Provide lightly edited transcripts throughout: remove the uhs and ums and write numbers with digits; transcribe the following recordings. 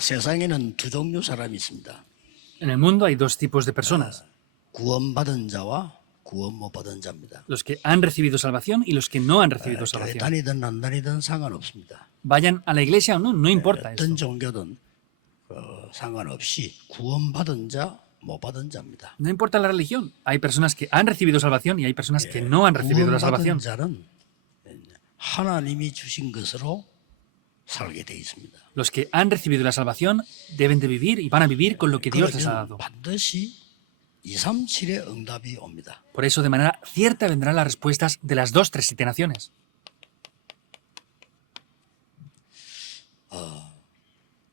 세상에는 두 종류 사람이 있습니다. En el mundo hay dos tipos de personas, 구원받은 자와 구원 못 받은 자입니다. los que han recibido salvación y los que no han recibido 교회 salvación. 다니든 안 다니든 상관없습니다. Vayan a la iglesia o no, no importa eso. 어떤 종교든 상관없이 구원받은 자, 못 받은 자입니다. No importa la religión. Hay personas que han recibido salvación y hay personas que no han recibido la 구원받은 salvación. 자는 하나님이 주신 것으로 살게 돼 있습니다. Los que han recibido la salvación deben de vivir y van a vivir con lo que Dios les ha 그러면 dado. 반드시 237의 응답이 옵니다. Por eso, de manera cierta, vendrán las respuestas de las dos, tres, siete naciones.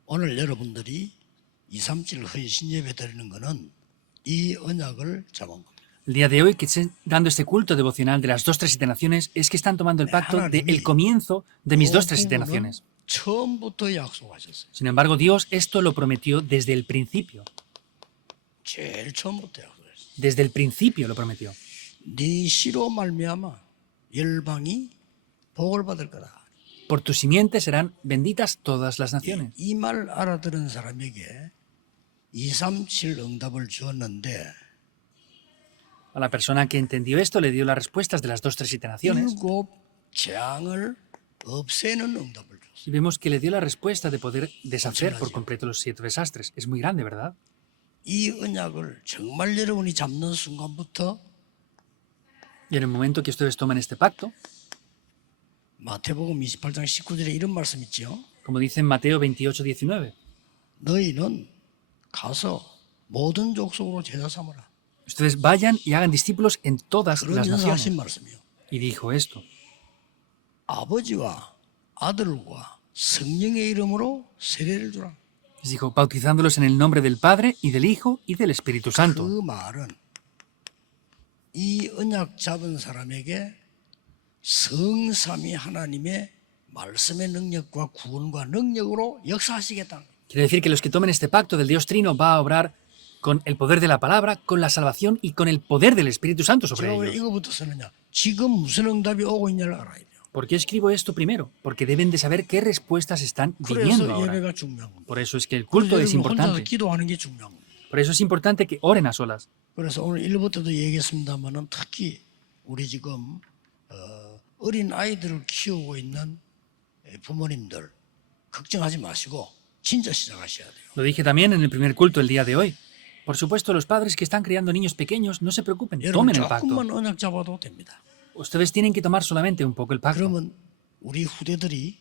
오늘 여러분들이 237 헌신 예배 드리는 것은 이 언약을 잡은 겁니다. El día de hoy, que estén dando este culto devocional de las dos, tres, siete naciones, es que están tomando el pacto del comienzo de mis dos, tres, siete naciones. 처음부터 약속하셨어요. Sin embargo, Dios esto lo prometió desde el principio. 제일 처음부터 약속했어요. Desde el principio lo prometió. 네 씨로 말미암아 열방이 복을 받을 거다. Por tu simiente serán benditas todas las naciones. 이 말 알아들은 사람에게 237 응답을 주었는데 A la persona que entendió esto le dio las respuestas de las dos, tres, siete naciones. 일곱 재앙을 없애는 응답을 줬어요. Y vemos que le dio la respuesta de poder deshacer por completo los 7 desastres. Es muy grande, ¿verdad? 이 언약을 정말 여러분이 잡는 순간부터 Y en el momento que ustedes toman este pacto, 마태복음 28장 19절에 이런 말씀 있죠. como dice en Mateo 28, 19, 너희는 가서 모든 족속으로 제자 삼으라. ustedes vayan y hagan discípulos en todas las 그러면서 하신 naciones. 말씀이요. Y dijo esto, 아버지와 아들과 성령의 이름으로 세례를 주라. les dijo, bautizándolos en el nombre del Padre y del Hijo y del Espíritu Santo. 그 말은 이 언약 잡은 사람에게 성삼위 하나님의 말씀의 능력과 구원과 능력으로 역사하시겠다. Quiere decir que los que tomen este pacto del Dios Trino va a obrar con el poder de la palabra, con la salvación y con el poder del Espíritu Santo sobre 제가 왜 ellos. 이거부터 쓰느냐? 지금 무슨 응답이 오고 있냐를 알아야 돼요. ¿Por qué escribo esto primero? Porque deben de saber qué respuestas están viniendo 그래서 ahora. 예배가 중요한 겁니다. Por eso es que el culto es 여러분 혼자서 importante. 기도하는 게 중요한 겁니다. Por eso es importante que oren a solas. 그래서 오늘 1부터도 얘기했습니다만은 특히 우리 지금 어린 아이들을 키우고 있는 부모님들 걱정하지 마시고 진짜 시작하셔야 돼요. Lo dije también en el primer culto el día de hoy. Por supuesto, los padres que están criando niños pequeños, no se preocupen, 여러분 tomen el pacto. 조금만 언약 잡아도 됩니다. Ustedes tienen que tomar solamente un poco el pacto. 그러면 우리 후대들이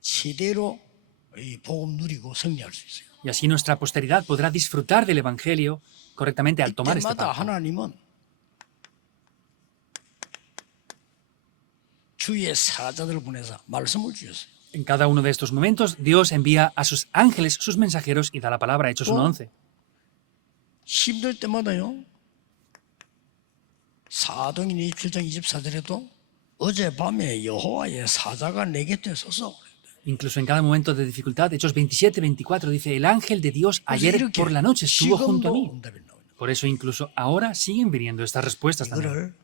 제대로 이 복음 누리고 승리할 수 있어요. Y así nuestra posteridad podrá disfrutar del Evangelio correctamente al tomar este 이때마다 pacto. 하나님은 주의 사자들을 보내서 말씀을 주셨어요. En cada uno de estos momentos, Dios envía a sus ángeles, sus mensajeros, y da la palabra, Hechos 1:11. 힘들 때마다요. 사도행전 27장 24절에도 어젯밤에 여호와의 사자가 내 곁에 서서 Incluso en cada momento de dificultad, Hechos 27, 24 dice, el ángel de Dios ayer por la noche estuvo junto a mí. 응답이 나오는 Por eso incluso ahora siguen viniendo estas respuestas también. 이거를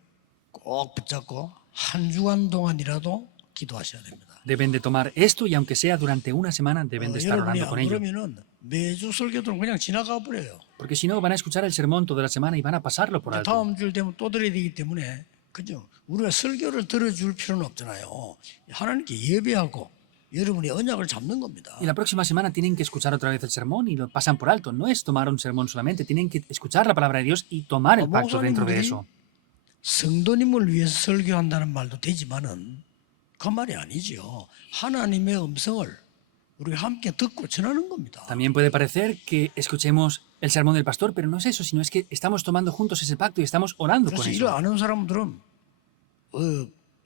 꼭 붙잡고 한 주간 동안이라도 기도하셔야 됩니다. Deben de tomar esto y aunque sea durante una semana, deben de estar 여러분이 orando 안 con ello. 그러면은 매주 설교들은 그냥 지나가 버려요. Porque si no, van a escuchar el sermón toda la semana y van a pasarlo por alto. 다음 주일 되면 또 들어야 되기 때문에 그죠? 우리가 설교를 들어줄 필요는 없잖아요. 하나님께 예배하고 여러분이 언약을 잡는 겁니다. Y la próxima semana tienen que escuchar otra vez el sermón y lo pasan por alto. No es tomar un sermón solamente, tienen que escuchar la palabra de Dios y tomar el pacto dentro de eso. 성도님을 위해서 설교한다는 말도 되지만은 그 말이 아니죠. 하나님의 음성을 우리가 함께 듣고 전하는 겁니다. También puede parecer que escuchemos el sermón del pastor, pero no es eso, sino es que estamos tomando juntos ese pacto y estamos orando con 그래서 eso. 이를 아는 사람들은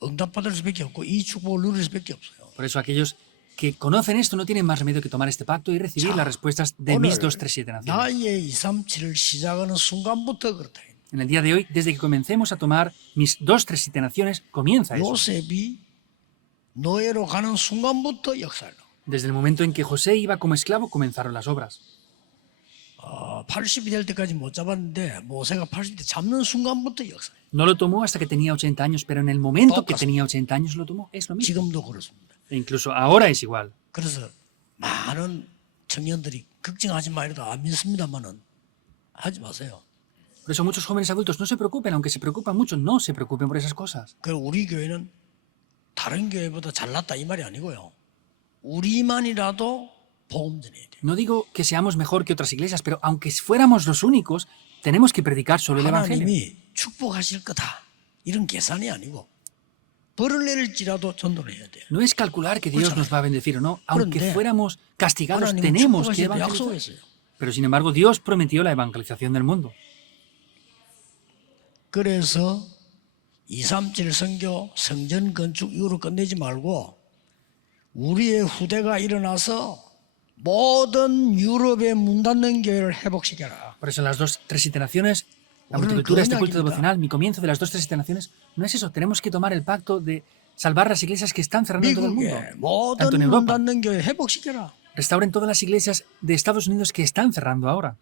응답받을 수밖에 없고 이 축복을 누릴 수밖에 없어요. Por eso aquellos que conocen esto no tienen más remedio que tomar este pacto y recibir las respuestas de mis 2, 3, 7 naciones. 나의 237을 시작하는 순간부터 그렇다. En el día de hoy, desde que comencemos a tomar mis 2, 3, 7 naciones, comienza eso. 요셉이 노예로 가는 순간부터 역사를. Desde el momento en que José iba como esclavo, comenzaron las obras. 80이 될 때까지 못 잡았는데 모세가 80대 잡는 순간부터 역사를. No lo tomó hasta que tenía 80 años, pero en el momento que tenía 80 años lo tomó. Es lo mismo. 지금도 그렇습니다. E incluso ahora es igual. 그래서 많은 청년들이 걱정하지 마 이러다 안 믿습니다만은 하지 마세요. Por eso muchos jóvenes adultos no se preocupen, aunque se preocupan mucho, no se preocupen por esas cosas. 그 우리 교회는 다른 교회보다 잘났다 이 말이 아니고요. 우리만이라도 복음 전해야 돼요. No digo que seamos mejor que otras iglesias, pero aunque fuéramos los únicos, tenemos que predicar solo el Evangelio. 하나님이 축복하실 거다. 이런 계산이 아니고 벌을 내릴지라도 전도를 해야 돼요. No es calcular que Dios nos va a bendecir o no, aunque 그런데 fuéramos castigados, 하나님은 tenemos que 축복하실 때 evangelizar. 약속했어요. Pero sin embargo, Dios prometió la evangelización del mundo. 그래서 237 선교 성전 건축 이후로 끝내지 말고 우리의 후대가 일어나서 모든 유럽의 문 닫는 교회를 회복시켜라. Por eso las dos, tres iteraciones, la 오늘 multicultura, este 그 culto 언약입니다. devocional, mi comienzo de las dos, tres iteraciones, no es eso. Tenemos que tomar el pacto de salvar las iglesias que están cerrando en todo el mundo. 미국의 Tanto 모든 en 문 Europa. 닫는 교회 회복시켜라. Restauren todas las iglesias de Estados Unidos que están cerrando ahora.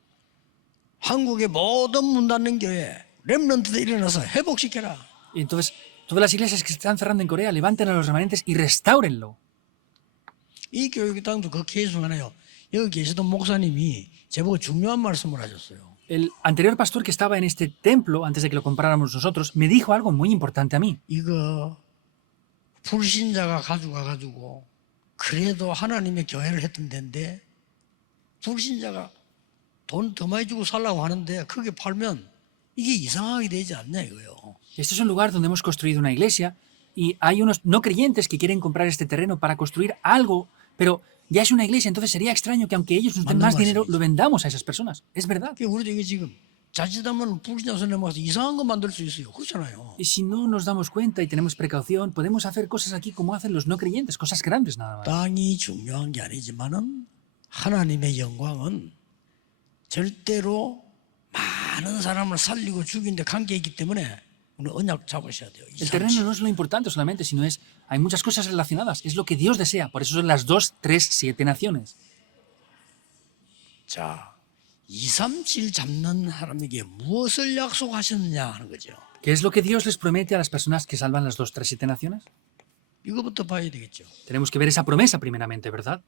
한국의 모든 문 닫는 교회 렘넌트들 일어나서 회복시켜라. Y entonces, todas las iglesias que se están cerrando en Corea, levanten a los remanentes y restáurenlo. 이 교육당도 그 케이스 하나요. 여기 계시던 목사님이 제보고 중요한 말씀을 하셨어요. El anterior pastor que estaba en este templo, antes de que lo compráramos nosotros, me dijo algo muy importante a mí. 이거 불신자가 가지고 그래도 하나님의 교회를 했던 데인데 불신자가 돈 더 많이 주고 살라고 하는데 그게 팔면 이게 이상하게 되지 않냐 이거요. Este es un lugar donde hemos construido una iglesia y hay unos no creyentes que quieren comprar este terreno para construir algo, pero ya es una iglesia, entonces sería extraño que aunque ellos nos den más dinero, lo vendamos a esas personas. Es verdad. 그게 우리도 이게 지금 자칫하면 불신자 손에 먹어서 이상한 거 만들 수 있어요. 그렇잖아요. Y si no nos damos cuenta y tenemos precaución, podemos hacer cosas aquí como hacen los no creyentes, cosas grandes nada más. 땅이 중요한 게 아니지만은 하나님의 영광은 절대로 많은 사람을 살리고 죽이는데 관계 있기 때문에 오늘 언약 잡으셔야 돼요. El terreno no es lo importante solamente, sino hay muchas cosas relacionadas. Es lo que Dios desea. Por eso son las 2, 3, 7 naciones. 자, 237 잡는 하나님에게 무엇을 약속하셨느냐 하는 거죠. ¿Qué es lo que Dios les promete a las personas que salvan las 2, 3, 7 naciones? 이거부터 봐야 되겠죠. Tenemos que ver esa promesa primeramente, ¿verdad?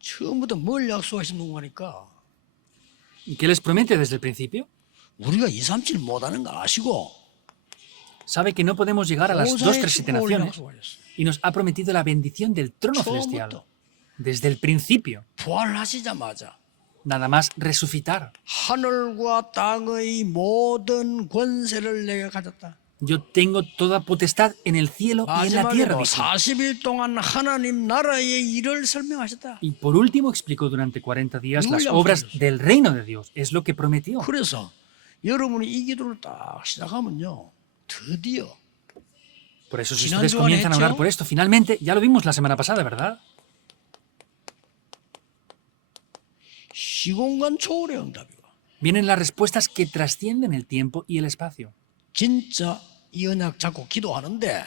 처음부터 뭘 약속하셨는가 하니까 ¿Y qué les promete desde el principio? 우리가 237 못하는 거 아시고 Sabe que no podemos llegar a las 2, 3, 7 축복을 naciones 약속하셨어요. y nos ha prometido la bendición del trono celestial. Desde el principio. 부활하시자마자 Nada más resucitar. 하늘과 땅의 모든 권세를 내가 가졌다. Yo tengo toda potestad en el cielo y en la tierra. 마지막으로 dijo. 40일 동안 하나님 나라의 일을 설명하셨다. Y por último explicó durante 40 días las William obras Phillips. del reino de Dios. Es lo que prometió. 그래서 여러분이 이 기도를 딱 시작하면요. 드디어 Por eso si 지난주에 ustedes comienzan a orar hecho- por esto, finalmente, ya lo vimos la semana pasada, ¿verdad? 시공간 초월의 응답이고 Vienen las respuestas que trascienden el tiempo y el espacio. 진짜 이 언약 잡고 기도하는데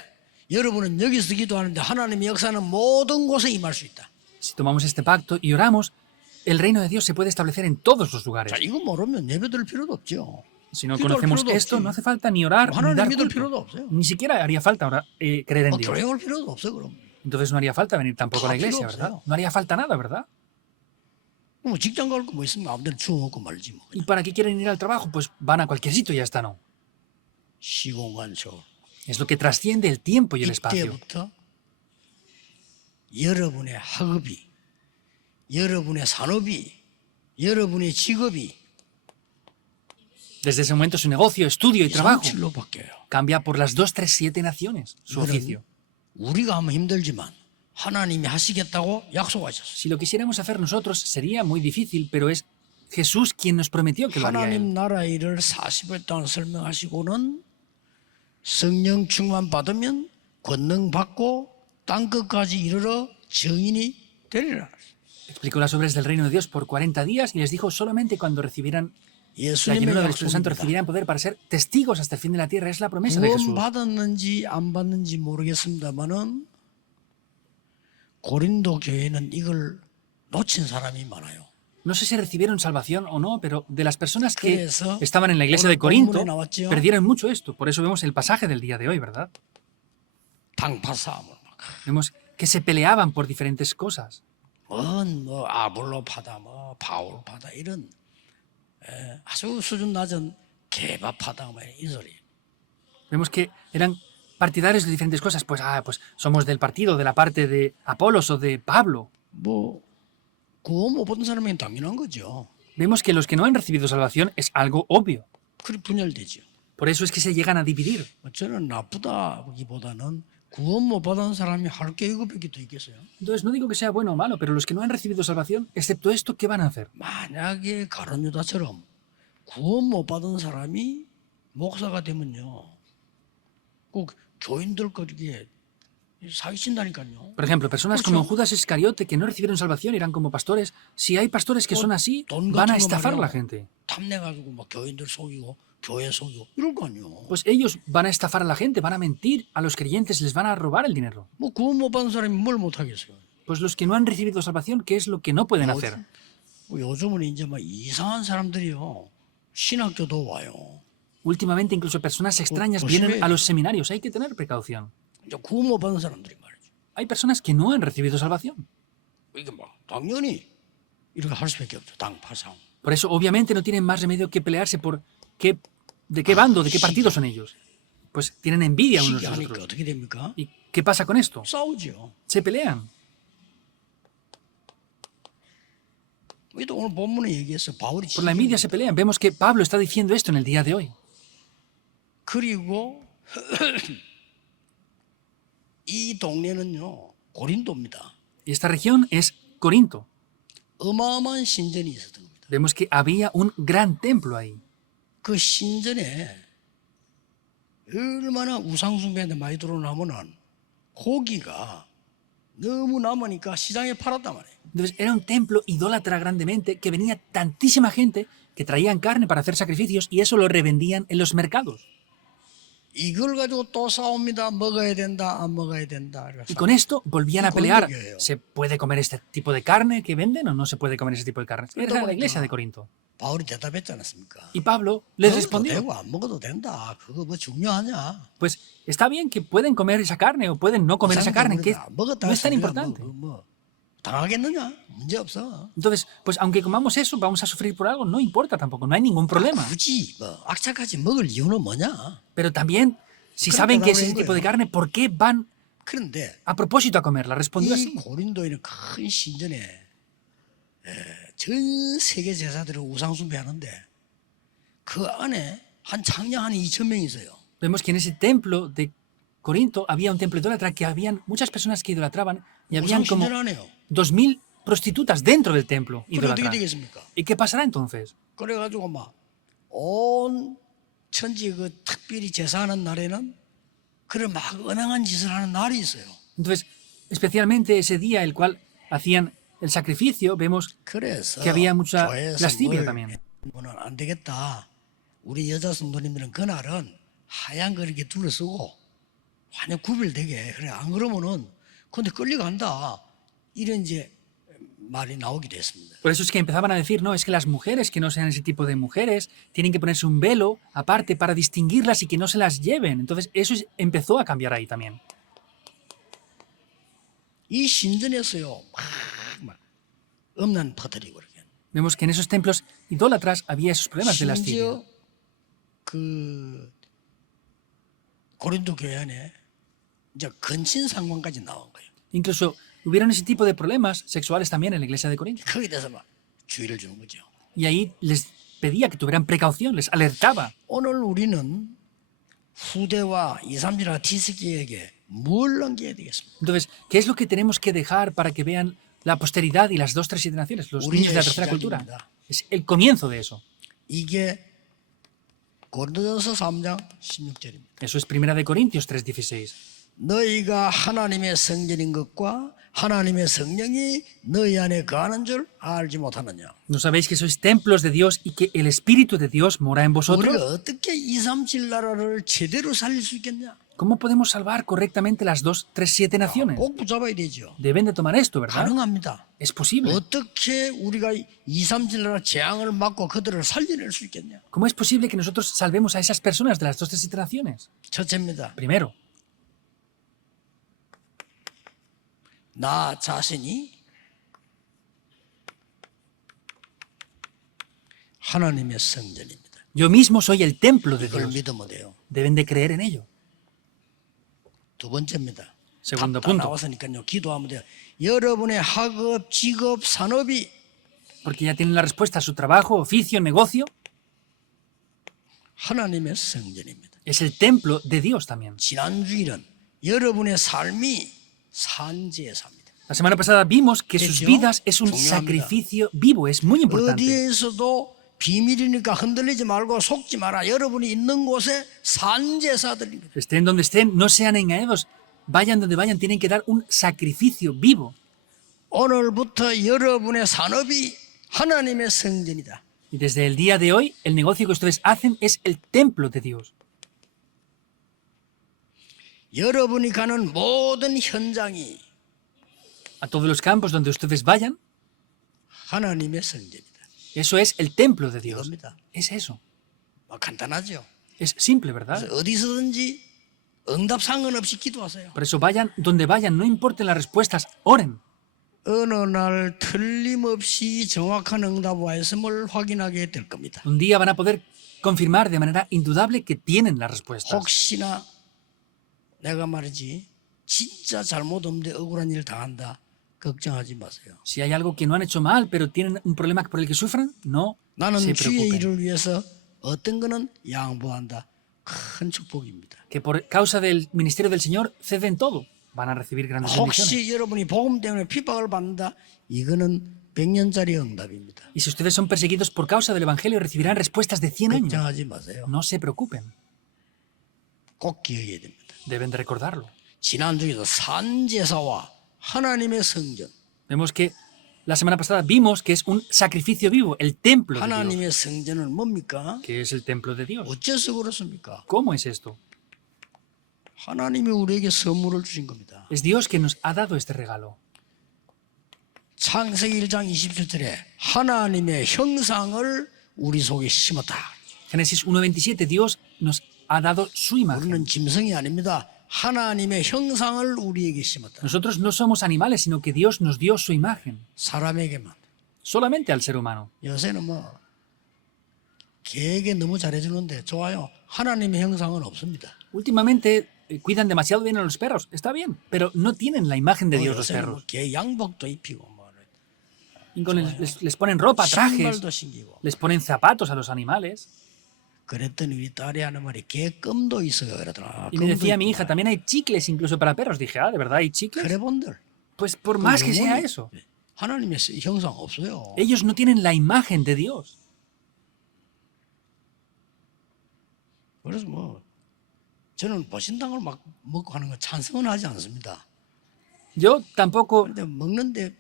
여러분은 여기서 기도하는데 하나님의 역사는 모든 곳에 임할 수 있다. Si tomamos este pacto y oramos, el reino de Dios se puede establecer en todos los 자, lugares. 이거 모르면 예배 드릴 필요도 없죠. Si no 기도할 conocemos 필요도 esto, 없지. no hace falta ni orar ni 하나님 dar 믿을 culto. 필요도 없어요. Ni siquiera haría falta creer en 뭐 Dios. 교회 올 필요도 없어요. 그럼 Entonces no haría falta venir tampoco a la 다 필요 iglesia, ¿verdad? 없어요. No haría falta nada, ¿verdad? 뭐 직장 갈 거 뭐 있으면 아무데나 주워 먹고 말지 뭐. ¿Y para qué quieren ir al trabajo? Pues van a cualquier sitio y ya está, ¿no? 시공간 초월. Es lo que trasciende el tiempo y el espacio. 이때부터 여러분의 학업이, 여러분의 산업이, 여러분의 직업이 Desde ese momento su negocio, estudio y trabajo 237로 바뀌어요. cambia por las 2, 3, 7 naciones, su oficio. 우리가 하면 힘들지만 하나님이 하시겠다고 약속하셨어요. Si lo quisiéramos hacer nosotros sería muy difícil, pero es Jesús quien nos prometió que lo haría Él. 하나님 나라의 일을 40일 동안 설명하시고는 성령 충만 받으면 권능 받고 땅 끝까지 이르러 증인이 되리라. Explicó las obras del reino de Dios por 40 días y les dijo solamente cuando recibieran la 예수님의 llenura del Espíritu Santo 약속입니다. recibirán poder para ser testigos hasta el fin de la tierra. Es la promesa de Jesús. 구원 받았는지 안 받는지 모르겠습니다만은 고린도 교회는 이걸 놓친 사람이 많아요. No sé si recibieron salvación o no, pero de las personas que 그래서 estaban en la iglesia de 오늘 Corinto 본문에 나왔죠. perdieron mucho esto. Por eso vemos el pasaje del día de hoy, ¿verdad? 당파 싸움을 막 Vemos que se peleaban por diferentes cosas. 뭐 아볼로파다, 뭐 바울파다 이런 아주 수준 낮은 개밥파다 뭐 이 소리. Vemos que eran partidarios de diferentes cosas. Pues somos del partido, de la parte de Apolos o de Pablo. 뭐 구원 못 받은 사람은 당연한 거죠. Vemos que los que no han recibido salvación es algo obvio. 그리 분열되죠. Por eso es que se llegan a dividir. 저는 나쁘다기보다는 구원 못 받은 사람이 할 게 이거밖에 더 있겠어요. Entonces no digo que sea bueno o malo, pero los que no han recibido salvación, excepto esto, ¿qué van a hacer? 만약에 가룟 유다처럼 구원 못 받은 사람이 목사가 되면요, 꼭 교인들 거리에 사기친다니까요. Por ejemplo, personas como Judas Iscariote que no recibieron salvación irán como pastores. Si hay pastores que son así, van a estafar a la gente. 탐내가지고 막 교인들 속이고 교회 속이고 이럴 거 아니요. Pues ellos van a estafar a la gente, van a mentir a los creyentes, les van a robar el dinero. 뭐 구원 못 받은 사람이 뭘 못 하겠어요. Pues los que no han recibido salvación, ¿qué es lo que no pueden hacer? 뭐 요즘은 이제 막 이상한 사람들이요, 신학교도 와요. Últimamente incluso personas extrañas pues vienen sí. a los seminarios. Hay que tener precaución. 이제 구원 못 받은 사람들이 말이죠. Hay personas que no han recibido salvación. 이게 뭐 당연히 이렇게 할 수밖에 없죠. 당파상. Por eso, obviamente, no tienen más remedio que pelearse por de qué bando, de qué partido son ellos. Pues tienen envidia unos de 시기하니까 otros. 어떻게 됩니까? ¿Y qué pasa con esto? 싸우죠. Se pelean. 우리도 오늘 본문에 얘기했어. 바울이 Por la envidia se pelean. Vemos que Pablo está diciendo esto en el día de hoy. 그리고 이 동네는요, 고린도입니다. Y esta región es Corinto. 어마어마한 신전이 있었던 겁니다. Vemos que había un gran templo ahí. 그 신전에 얼마나 우상숭배한테 많이 들어오냐면은 고기가 너무 남으니까 시장에 팔았단 말이에요. Entonces era un templo idólatra grandemente que venía tantísima gente que traían carne para hacer sacrificios y eso lo revendían en los mercados. 이걸 가지고 또 싸웁니다. 먹어야 된다, 안 먹어야 된다. Y con esto volvían a Y pelear. Corinto, ¿Se puede comer este tipo de carne que venden o no se puede comer ese tipo de carne? Era la iglesia de Corinto. 바울이 대답했지 않았습니까? Y Pablo les 먹어도 respondió, 되고 안 먹어도 된다. 그거 뭐 중요하냐? pues está bien que pueden comer esa carne o pueden no comer esa carne, que 먹었다 no es tan 해서 우리가 importante. 뭐 당하겠느냐? 문제 없어. Entonces, pues aunque comamos eso, vamos a sufrir por algo, no importa tampoco, no hay ningún problema. 굳이 뭐 악착같이 먹을 이유는 뭐냐? Pero también, si saben que es ese tipo de carne, ¿por qué van 그런데 a propósito a comerla? Respondió 이 así. 고린도에 있는 큰 신전에 전 세계 제사들을 우상숭배하는데 그 안에 한 창녕 한 2,000명이 있어요. Vemos que en ese templo de Corinto había un templo idólatra que habían muchas personas que idolatraban y habían como 우상신전 안에요. 2000 prostitutas dentro del templo 그래 어떻게 idólatra. 되겠습니까? ¿Y qué pasará entonces? 그래가지고 막 온 천지 그 특별히 제사하는 날에는 그런 막 음행한 짓을 하는 날이 있어요. Entonces, especialmente ese día el cual hacían el sacrificio, vemos 그래서 que había mucha 교회에서 lascivia 뭘 también. 뭐는 안 되겠다. 우리 여자 성도님들은 그날은 하얀 거 이렇게 둘러쓰고 완전 구별되게. 그래 안 그러면은 근데 끌려간다. 이런 이제 말이 나오기도 했습니다. Por eso es que empezaban a decir, no, es que las mujeres que no sean ese tipo de mujeres tienen que ponerse un velo aparte para distinguirlas y que no se las lleven. Entonces eso empezó a cambiar ahí también. 이 신전에서요 막 음란 퍼뜨리고 이렇게. Vemos que en esos templos idólatras había esos problemas de lascivia. 심지어 그 고린도 교회 안에 이제 근친 상관까지 나온 거예요. Incluso hubieron ese tipo de problemas sexuales también en la iglesia de Corinto. 거기에 대해서 막 주의를 주는 거죠. Y ahí les pedía que tuvieran precaución, les alertaba. 오늘 우리는 후대와 2, 3지나 디스기에게 뭘 남겨야 되겠습니까? Entonces, ¿qué es lo que tenemos que dejar para que vean la posteridad y las 2, 3, 7 naciones, los niños de la tercera cultura? Es el comienzo de eso. 이게 고린도전서 3장 16절입니다. Eso es 1 de Corintios 3:16. 너희가 하나님의 성전인 것과 하나님의 성령이 너희 안에 거하는 줄 알지 못하느냐? ¿No sabéis que sois templos de Dios y que el Espíritu de Dios mora en vosotros? 우리가 어떻게 2, 3, 7 나라를 제대로 살릴 수 있겠냐? ¿Cómo podemos salvar correctamente las 2, 3, 7 naciones? 꼭 붙잡아야 되죠. Deben de tomar esto, ¿verdad? 가능합니다. Es posible. 어떻게 우리가 2, 3, 7 나라 재앙을 막고 그들을 살려낼 수 있겠냐? ¿Cómo es posible que nosotros salvemos a esas personas de las 2, 3, 7 naciones? 첫째입니다. Primero, 나 자신이 하나님의 성전입니다. Yo mismo soy el templo de 이걸 Dios. 믿으면 돼요. Deben de creer en ello. 두 번째입니다. Segundo 다 punto. 나왔으니까요. 기도하면 돼요. 여러분의 학업, 직업, 산업이 Porque ya tienen la respuesta a su trabajo, oficio, negocio. 하나님의 성전입니다. Es el templo de Dios también. 지난 주일은 여러분의 삶이 산제사입니다. La semana pasada vimos que sus Hecho, vidas es un 중요합니다. sacrificio vivo, es muy importante. 어디에서도 비밀이니까 흔들리지 말고 속지 마라. 여러분이 있는 곳에 산제사들입니다. Estén donde estén, no sean engañados. Vayan donde vayan, tienen que dar un sacrificio vivo. 오늘부터 여러분의 산업이 하나님의 성전이다. Y desde el día de hoy, el negocio que ustedes hacen es el templo de Dios. 여러분이 가는 모든 현장이 A todos los campos donde ustedes vayan, 하나님의 성전이다. eso es el templo de Dios. 이겁니다. Es eso. 간단하죠. Es simple, ¿verdad? 그래서 어디서든지 응답 상관없이 기도하세요. Por eso vayan donde vayan, no importen las respuestas, oren. 어느 날 틀림없이 정확한 응답 와있음을 확인하게 될 겁니다. Un día van a poder confirmar de manera indudable que tienen las respuestas. 혹시나 내가 말이지 진짜 잘못 없는데 억울한 일 당한다. 걱정하지 마세요. Si hay algo que no han hecho mal, pero tienen un problema por el que sufran, no 나는 se 주의 preocupen. 일을 위해서 어떤 거는 양보한다. 큰 축복입니다. Que por causa del ministerio del Señor ceden todo. Van a recibir grandes bendiciones. 혹시 여러분이 복음 때문에 핍박을 받는다. 이거는 100년짜리 응답입니다. Y si ustedes son perseguidos por causa del Evangelio, recibirán respuestas de 100 años. 걱정하지 마세요. No se preocupen. 꼭 기억해야 됩니다. Deben de recordarlo. 지난주에도 산제사와 하나님의 성전, Vemos que la semana pasada vimos que es un sacrificio vivo, el templo de Dios. 하나님의 성전은 뭡니까? ¿Qué es el templo de Dios? 어째서 그렇습니까? ¿Cómo es esto? 하나님이 우리에게 선물을 주신 겁니다. Es Dios que nos ha dado este regalo. 창세기 1장 27절에 하나님의 형상을 우리 속에 심었다. Génesis 1:27, Dios nos ha dado su imagen. 우리는 짐승이 아닙니다. 하나님의 형상을 우리에게 심었다. Nosotros no somos animales, sino que Dios nos dio su imagen. 사람에게만. Solamente al ser humano. 요새는 뭐 개에게 너무 잘해주는데 좋아요. 하나님의 형상은 없습니다. Últimamente cuidan demasiado bien a los perros. Está bien, pero no tienen la imagen de Dios los 요새는 perros. 개 양복도 입히고 뭐 Y les ponen ropa, trajes, 신발도 신기고. les ponen zapatos a los animales. 그랬더니 우리 딸이 하는 말이 개껌도 있어요. 그러더라. Y me decía mi hija, también hay chicles incluso para perros. Dije, ¿de verdad hay chicles? 그래 본들. Pues por más que sea eso, 하나님의 형상 없어요. ellos no tienen la imagen de Dios. 그래서 뭐 저는 보신당을 막 먹고 하는 거 찬성은 하지 않습니다. Yo tampoco 그런데 먹는데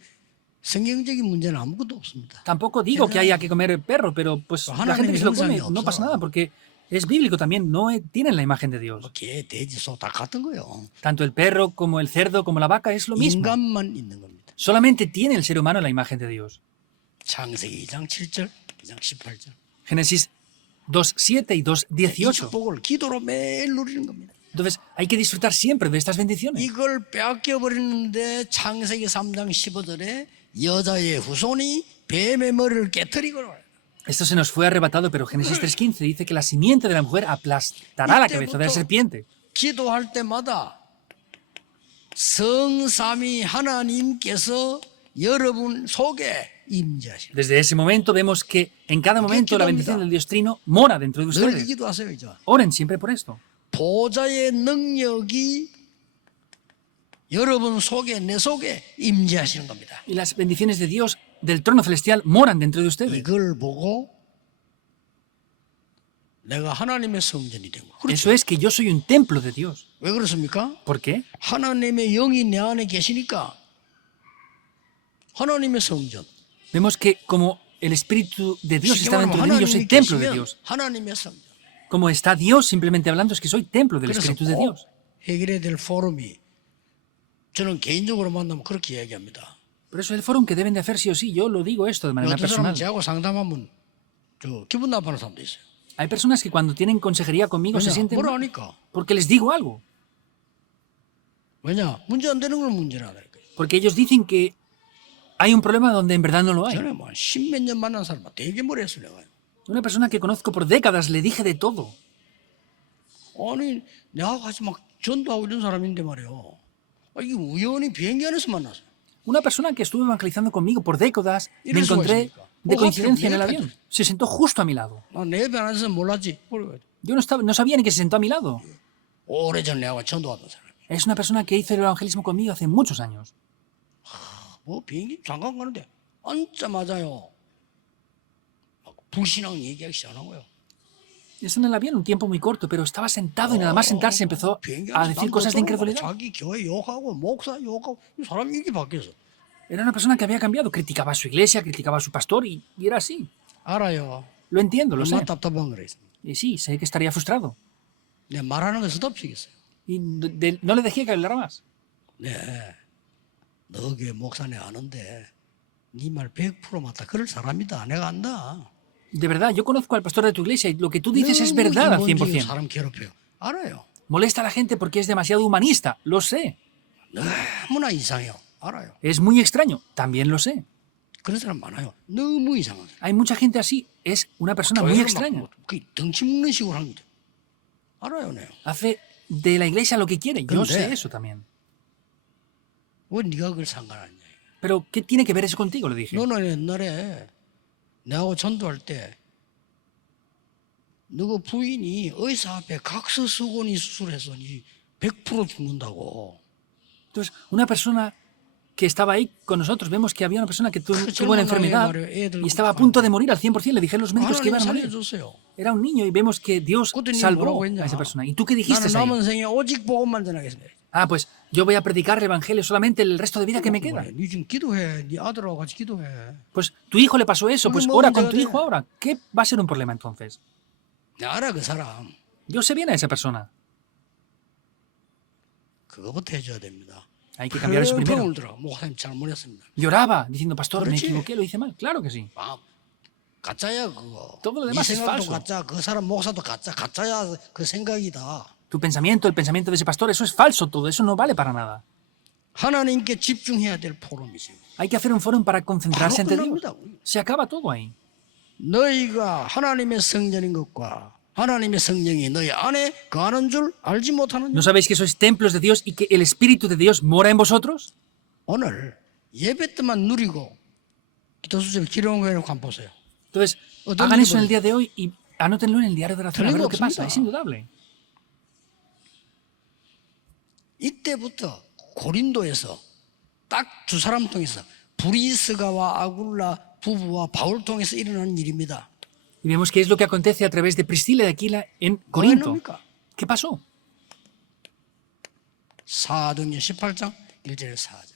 성경적인 문제는 아무것도 없습니다. Tampoco digo que haya que comer perro, pero pues la gente que se lo come no pasa nada porque es bíblico también, no tienen la imagen de Dios. 뭐 개, 돼지, 소 다 같은 거예요. Tanto el perro como el cerdo como la vaca es lo mismo. 인간만 있는 겁니다. Solamente tiene el ser humano la imagen de Dios. 창세기 2장 7절, 2장 18절. Génesis 2:7 y 이 2:18. 축복을 기도로 매일 누리는 겁니다. Entonces hay que disfrutar siempre de estas bendiciones. 이걸 빼앗겨 버리는데 창세기 3장 15절에 여자의 후손이 뱀의 머리를 깨뜨리고 Esto se nos fue arrebatado, pero Génesis 3:15 dice que la simiente de la mujer aplastará la cabeza de la serpiente. 기도할 때마다 성삼위 하나님께서 여러분 속에 임재하시는. Desde ese momento vemos que en cada momento la bendición del Dios Trino mora dentro de 늘 ustedes. 기도하세요, 이제. Oren siempre por esto. 보좌의 능력이 여러분 속에 내 속에 임재하시는 겁니다. Y las bendiciones de Dios del trono celestial moran dentro de ustedes. 이걸 보고 내가 하나님의 성전이 된 거. Eso es que yo soy un templo de Dios. 왜 그렇습니까? ¿Por qué? 하나님의 영이 내 안에 계시니까 하나님의 성전. Vemos que como el Espíritu de Dios 쉽게 está 말하면 dentro de mí, yo soy 하나님이 templo de 계시면 Dios. 하나님의 성전. Como está Dios simplemente hablando, es que soy templo del 그래서 Espíritu de 꼭 Dios. 해결해야 될 포럼이 저는 개인적으로 만나면 그렇게 이야기합니다. Por eso el foro que deben de hacer sí o sí, yo lo digo esto de manera 어떤 사람은 personal. 저하고 상담하면 기분 나빠하는 사람도 있어요. Hay personas que cuando tienen consejería conmigo se 왜냐? sienten 뭐라 mal 하니까. porque les digo algo. 왜냐? 문제 안 되는 걸 문제라 하니까. Porque ellos dicen que hay un problema donde en verdad no lo hay. 저는 뭐 십몇 년 만난 사람 되게 머리 했어요. 내가. Una persona que conozco por décadas, le dije de todo. 아니 내가 같이 막 전도하고 이런 사람인데 말이요. 이게 우연히 비행기 안에서 만났어요. Una persona que estuvo evangelizando conmigo por décadas, me 이럴 수가 encontré 있습니까? de 뭐 coincidencia en el 하필 avión. Se sentó justo a mi lado. 내 배 안에서 몰랐지. Yo no sabía ni que se sentó a mi lado. 오래전 내가 전도하던 사람. Es una persona que hizo el evangelismo conmigo hace muchos años. 뭐 비행기 잠깐 가는데 앉자마자요. 막 불신앙 얘기하기 시작한 거예요. Es en el avión un tiempo muy corto, pero estaba sentado y nada más sentarse empezó 비행기 a 안에서 decir 남도 cosas de 떠는 거야. incredulidad. 자기 교회 욕하고 목사 욕하고 이 사람이 이렇게 바뀌었어. Era una persona que había cambiado, criticaba a su iglesia, criticaba a su pastor y era así. 알아요. Lo entiendo, lo sé. 얼마나 답답한 거래. Y sí, sé que estaría frustrado. 내가 말하는 거 스톱시켰어요. Y no le dejé que hablara más. 네. 너 교회 목사네 아는데 네 말 100% 맞다. 그럴 사람이다. 내가 안다. De verdad, yo conozco al pastor de tu iglesia y lo que tú dices es 너무 verdad al 인본주의 100%. 사람 괴롭혀요. 알아요. Molesta a la gente porque es demasiado humanista, lo sé. 너무나 이상해요. 알아요. Es muy extraño, también lo sé. 그런 사람 많아요. 너무 이상한 사람. Hay mucha gente así, es una persona muy extraña. 덩치 먹는 식으로 합니다. 알아요, 내가. Hace de la iglesia lo que quiere, yo 근데- sé eso también. 왜 네가 그걸 상관하냐. Pero, ¿qué tiene que ver eso contigo? Le dije. 너는 옛날에 내하고 전도할 때 너그 부인이 의사 앞에 각서수건이 수술해서 100% 죽는다고. Entonces, una persona que estaba ahí con nosotros, vemos que había una persona que tuvo una enfermedad y estaba a punto de morir al 100%. Le dijeron los médicos que 하나님 iban a morir. 살려줬어요. Era un niño y vemos que Dios 그때 니 salvó 뭐라고 했냐? a esa persona. ¿Y tú qué dijiste 나는 ahí? 남은 생에 오직 복음만 전하겠습니다. Ah, pues yo voy a predicar el evangelio solamente el resto de vida que me queda. 니 지금 기도해. 네 아들하고 같이 기도해. Pues tu hijo le pasó eso, pues Bueno, ora no, con tu no, hijo ahora. ¿Qué va a ser un problema entonces? 내가 알아 그 사람. Yo sé bien a esa persona. 그거부터 해줘야 됩니다. Hay que cambiar eso 펑펑 primero. 울더라고. 목사님 잘못했습니다. Lloraba diciendo, pastor, me K렇지. equivoqué, lo hice mal. Claro que sí. 아, 가짜야 그거. Todo lo 네 demás es 생각도 falso. 가짜. 그 사람 목사도 가짜. 가짜야 그 생각이다. Tu pensamiento, el pensamiento de ese pastor, eso es falso todo, eso no vale para nada. 하나님께 집중해야 될 포럼이죠. Hay que hacer un foro para concentrarse ante Dios. 끝납니다. Se acaba todo ahí. 너희가 하나님의 성전인 것과 하나님의 성령이 너희 안에 거하는 줄 알지 못하느냐? ¿No sabéis que sois templos de Dios y que el Espíritu de Dios mora en vosotros? 오늘 예배 때만 누리고 기도 수첩에 기록한 거 한번 보세요. Entonces, 어떤 hagan eso en el libro? día de hoy y anótenlo en el diario de oración a ver lo que pasa. 틀림없습니다. Es indudable. 이때부터 고린도에서 딱 두 사람 통해서 브리스가와 아굴라 부부와 바울 통해서 일어난 일입니다. Y vemos qué es lo que acontece a través de Priscila y de Aquila en Corinto. 뭡니까? ¿Qué pasó? 사도행전 18장 1절 4절.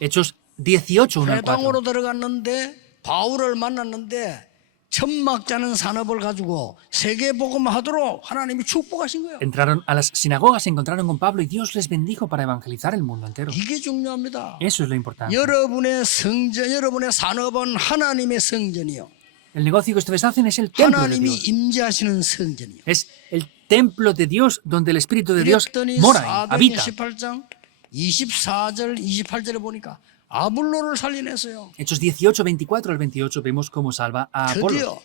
Hechos 18, 1 al 4. 회당으로 들어갔는데 바울을 만났는데 천막자는 산업을 가지고 세계복음 하도록 하나님이 축복하신 거예요. Entraron a las sinagogas, se encontraron con Pablo y Dios les bendijo para evangelizar el mundo entero. 이게 중요합니다. Eso es lo importante. 여러분의 성전, 여러분의 산업은 하나님의 성전이요. El negocio que ustedes hacen es el templo de 하나님이 Dios. 임재하시는 성전이요. Es el templo de Dios donde el Espíritu de Dios 그랬더니 mora, 사도행전 habita. 18장 24절, 28절에 보니까 아불로를 살려냈어요. Hechos 18, 24 al 28 vemos cómo salva a Apolo. 드디어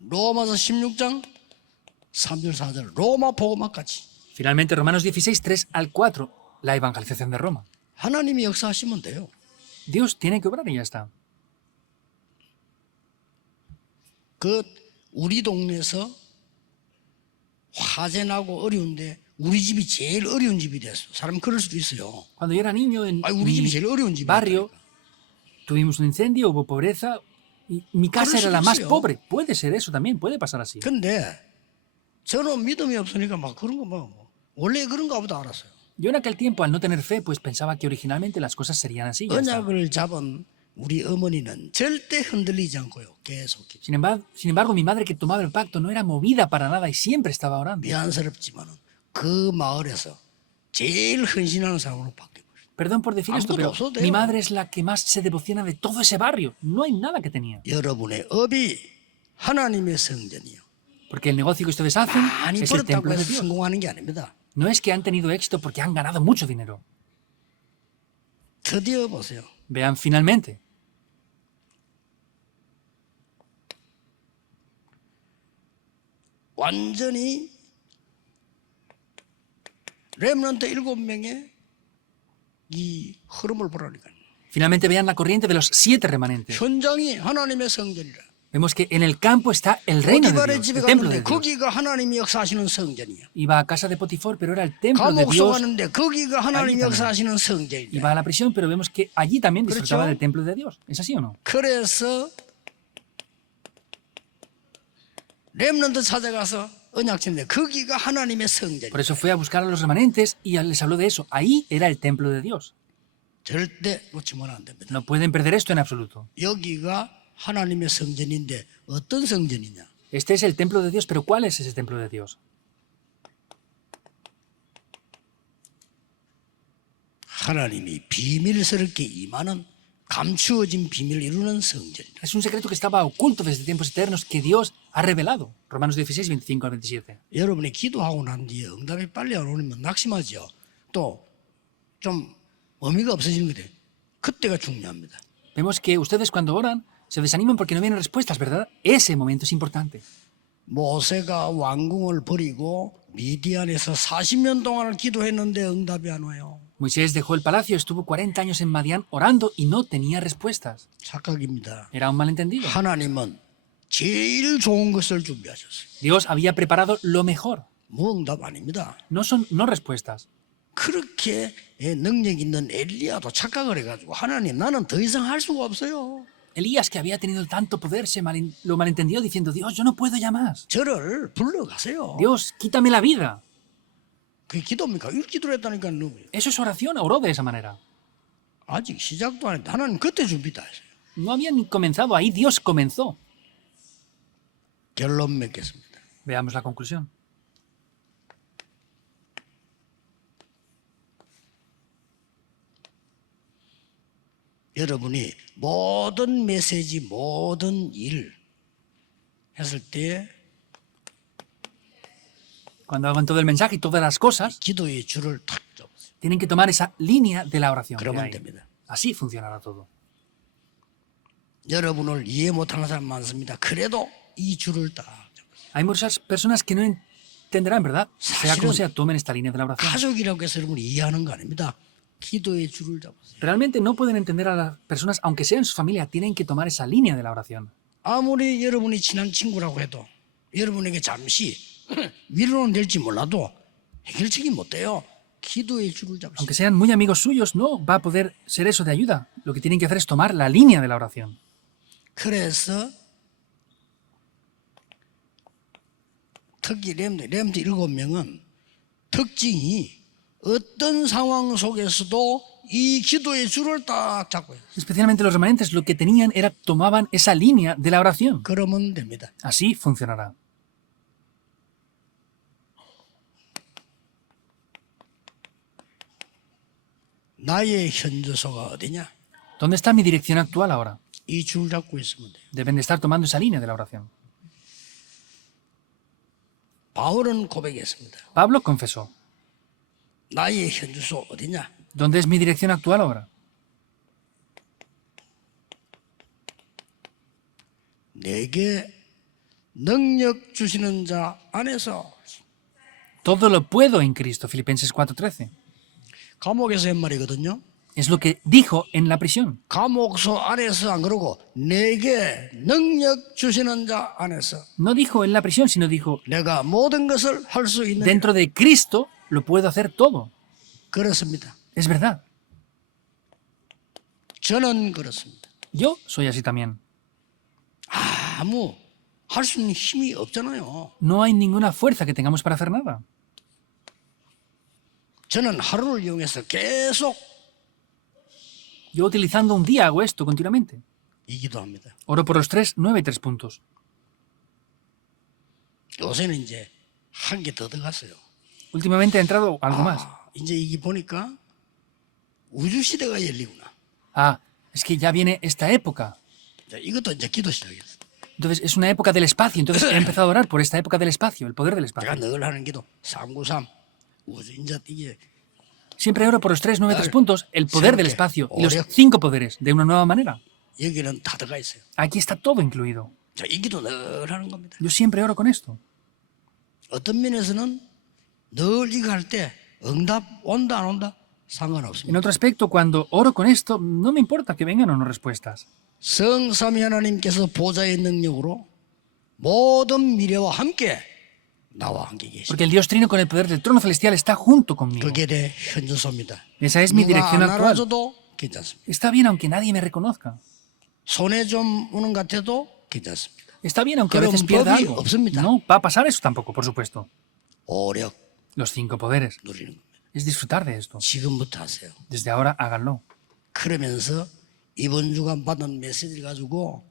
로마서 16장 3절 4절 로마 복음학까지 Finalmente, Romanos 16, 3 al 4, la evangelización de Roma. 하나님이 역사하시면 돼요. Dios tiene que obrar y ya está. 그 우리 동네에서 화재 나고 어려운데 우리 집이 제일 어려운 집이 됐어. 사람 그럴 수도 있어요. Cuando yo era niño en 아이, 우리 집이 mi 제일 어려운 집이야. barrio tuvimos un incendio, hubo pobreza y mi casa era la más pobre. Puede ser eso también, puede pasar así. 근데 저는 믿음이 없으니까 막 그런 거 뭐 원래 그런가 보다 알았어요. Yo en aquel tiempo, al no tener fe, pues pensaba que originalmente las cosas serían así. Ya está. 언약을 잡은 우리 어머니는 절대 흔들리지 않고요. 계속 기도. Sin embargo, mi madre que tomaba el pacto no era movida para nada y siempre estaba orando. 미안스럽지만은 그 마을에서 제일 헌신하는 사람으로 바뀌고 있어요. Perdón por decir esto, pero 없어도 돼요. mi madre es la que más se devociona de todo ese barrio. No hay nada que tenía. 여러분의 업이 하나님의 성전이요. Porque el negocio que ustedes hacen 많이 es el 벌었다고 templo de 해서 Dios. 성공하는 게 아닙니다. No es que han tenido éxito porque han ganado mucho dinero. 드디어 보세요. Vean finalmente. 완전히 렘넌트 7명의 이 흐름을 보라니까요. Finalmente vean la corriente de los 7 remanentes. 현장이 하나님의 성전이라. Vemos que en el campo está el reino de 보디발의 Dios, 집에 el templo de 갔는데 Dios. 거기가 하나님이 역사하시는 성전이야. Iba a casa de Potifar, pero era el templo de 감옥소 Dios. 갔는데 거기가 하나님이 también. 역사하시는 성전이야. Iba a la prisión, pero vemos que allí también disfrutaba 그렇죠? del templo de Dios. ¿Es así o no? 그래서 렘넌트 찾아가서 언약집인데 거기가 하나님의 성전이야. Por eso fue a buscar a los remanentes y les habló de eso. Ahí era el templo de Dios. 절대 놓치면 안 됩니다. No pueden perder esto en absoluto. 여기가 하나님의 성전인데 어떤 성전이냐? Este es el templo de Dios, pero ¿cuál es ese templo de Dios? 하나님이 비밀스럽게 임하는 감추어진 비밀을 이루는 성전이다. Es un secreto que estaba oculto desde tiempos eternos que Dios ha revelado. Romanos 16, 25 al 27. 여러분이 기도하고 난 뒤에 응답이 빨리 안 오면 낙심하죠. 또 좀 의미가 없어지는 거예요. 그때가 중요합니다. Vemos que ustedes cuando oran se desaniman porque no vienen respuestas, ¿verdad? Ese momento es importante. 모세가 왕궁을 버리고 미디안에서 40년 동안을 기도했는데 응답이 안 와요. Moisés dejó el palacio, estuvo 40 años en Madián orando y no tenía respuestas. 착각입니다. Era un malentendido. 하나님은 제일 좋은 것을 준비하셨어요. Dios había preparado lo mejor. 무응답 아닙니다. No respuestas. 그렇게 능력 있는 엘리야도 착각을 해가지고 하나님 나는 더 이상 할 수가 없어요. Elías, que había tenido tanto poder, lo malentendió diciendo, Dios, yo no puedo ya más. 저를 불러가세요. Dios, quítame la vida. 그게 기도입니까? 이렇게 기도를 했다니까 Eso es oración, oró de esa manera. 아직 시작도 안 했는데 하나님 그때 준비 다 했어요. No había ni comenzado, ahí Dios comenzó. 결론 맺겠습니다. Veamos la conclusión. 여러분이 모든 메시지, 모든 일 했을 때 Cuando hagan todo el mensaje y todas las cosas, 기도의 줄을 탁 잡으세요. tienen que tomar esa línea de la oración. que 그러면 hay. 됩니다. Así funcionará todo. 여러분을 이해 못하는 사람 많습니다. 그래도 이 줄을 딱 잡으세요. Hay muchas personas que no entenderán, ¿verdad? Sea como sea, tomen esta línea de la oración. 가족이라고 해서 여러분이 이해하는 거 아닙니다. 기도의 줄을 잡으세요. Realmente no pueden entender a las personas, aunque sean su familia, tienen que tomar esa línea de la oración. 아무리 여러분이 친한 친구라고 해도 여러분에게 잠시 위로는 될지 몰라도 해결책이 못 돼요. 기도의 줄을 잡으세요. Aunque sean muy amigos suyos, no va a poder ser eso de ayuda. Lo que tienen que hacer es tomar la línea de la oración. 그래서 특히 렘트 7명은 특징이 어떤 상황 속에서도 이 기도의 줄을 딱 잡고 있어요. Especialmente los remanentes, lo que tenían era tomaban esa línea de la oración. 그러면 됩니다. Así funcionará. 나의 현주소가 어디냐? ¿Dónde está mi dirección actual ahora? 이 줄 잡고 있으면 돼요. Deben de estar tomando esa línea de la oración. 바울은 고백했습니다. Pablo confesó. 나의 현주소 어디냐? ¿Dónde es mi dirección actual ahora? 내게 능력 주시는 자 안에서. Todo lo puedo en Cristo, Filipenses 4:13. 감옥에서 한 말이거든요. Es lo que dijo en la prisión. 감옥소 안에서 안 그러고 내게 능력 주시는 자 안에서 No dijo en la prisión, sino dijo, 내가 모든 것을 할 수 있는. dentro de Cristo lo puedo hacer todo. 그렇습니다. Es verdad. 저는 그렇습니다. Yo soy así también. 아무 할 수 있는 힘이 없잖아요. No hay ninguna fuerza que tengamos para hacer nada. 저는 하루를 이용해서 계속 Yo utilizando un día hago esto continuamente. 이 기도합니다. Oro por los 3, 9 y 3 puntos. 요새는 이제 한 개 더 들어갔어요. Últimamente ha entrado algo más. 이제 이게 보니까 우주 시대가 열리구나. Ah, es que ya viene esta época. 자, 이것도 이제 기도 시작이었어. Entonces es una época del espacio. Entonces he empezado a orar por esta época del espacio, el poder del 제가 espacio. 늘 하는 기도 393 우주 이제 이게 Siempre oro por los 3, 9 y 3 puntos, el poder del espacio y los 5 poderes de una nueva manera. 여기는 다 들어가 있어요. Aquí está todo incluido. 자, 이 기도 늘 하는 겁니다. Yo siempre oro con esto. 어떤 면에서는 늘 이거 할 때 응답 온다 안 온다 상관없습니다. En otro aspecto, cuando oro con esto, no me importa que vengan o no respuestas. 성삼위 하나님께서 보좌의 능력으로 모든 미래와 함께 나와 함께 계십니다. Porque el Dios Trino con el poder del trono celestial está junto conmigo. 그게 내 현주소입니다. Esa es mi 누가 dirección 안 actual. 알아줘도 괜찮습니다. Está bien aunque nadie me reconozca. 손해 좀 오는 것 같아도 괜찮습니다. Está bien aunque a 그런 veces pierda 법이 algo. 없습니다. No va a pasar eso tampoco, por supuesto. 오력 Los 5 poderes. 누리는 겁니다. Es disfrutar de esto. 지금부터 하세요. Desde ahora háganlo. 그러면서 이번 주간 받은 메시지를 가지고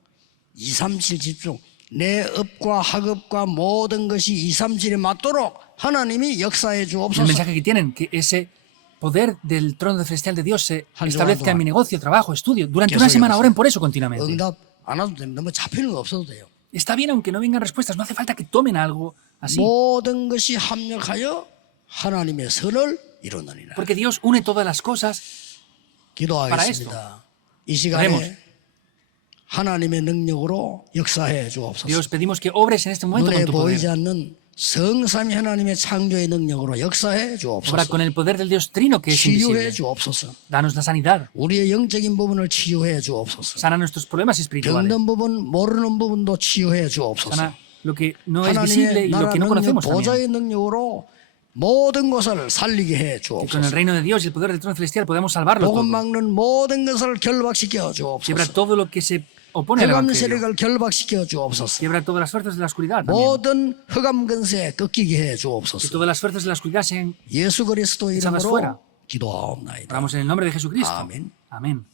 2, 3, 7 집중. 내 업과 학업과 모든 것이 2, 3, 7에 맞도록 하나님이 역사해 El 주옵소서. mensaje que tienen, que ese poder del trono celestial de Dios se 한 establezca en mi negocio, trabajo, estudio. Durante 계속 una semana 해보세요. oren por eso continuamente. 응답 안 와도 됩니다. 뭐 잡히는 거 없어도 돼요. Está bien aunque no vengan respuestas. No hace falta que tomen algo así. 모든 것이 합력하여 하나님의 선을 이루느니라. Porque Dios une todas las cosas. 기도하겠습니다. 이 시간에 Oremos. 하나님의 능력으로 역사해 주옵소서. Dios, pedimos que obres en este momento 눈에 con tu poder. 보이지 않는 성삼위 하나님의 창조의 능력으로 역사해 Obra 주옵소서. con el poder del Dios Trino que es 치유해 invisible. 주옵소서. Danos la sanidad. 우리의 영적인 부분을 치유해 주옵소서. Sana nuestros problemas espirituales. 병든 부분, 모르는 부분도 치유해 주옵소서. Sana lo que no es visible 하나님의 y lo 나라 que no 능력, conocemos también. 보좌의 능력으로 모든 것을 살리게 해 Que con el 주옵소서. reino de Dios y el poder del trono celestial podemos salvarlo 복음 todo. 막는 모든 것을 결박시켜 Quiebra 주옵소서. todo lo que se opone al 흑암 evangelio. 세력을 결박시켜 주옵소서. Quiebra todas las fuerzas de la oscuridad también. 모든 흑암 근세 꺾이게 해 Que 주옵소서. todas las fuerzas de la oscuridad sean 예수 그리스도 echadas fuera. 이름으로 기도하옵나이다. Oramos en el nombre de Jesucristo. Amén. Amén.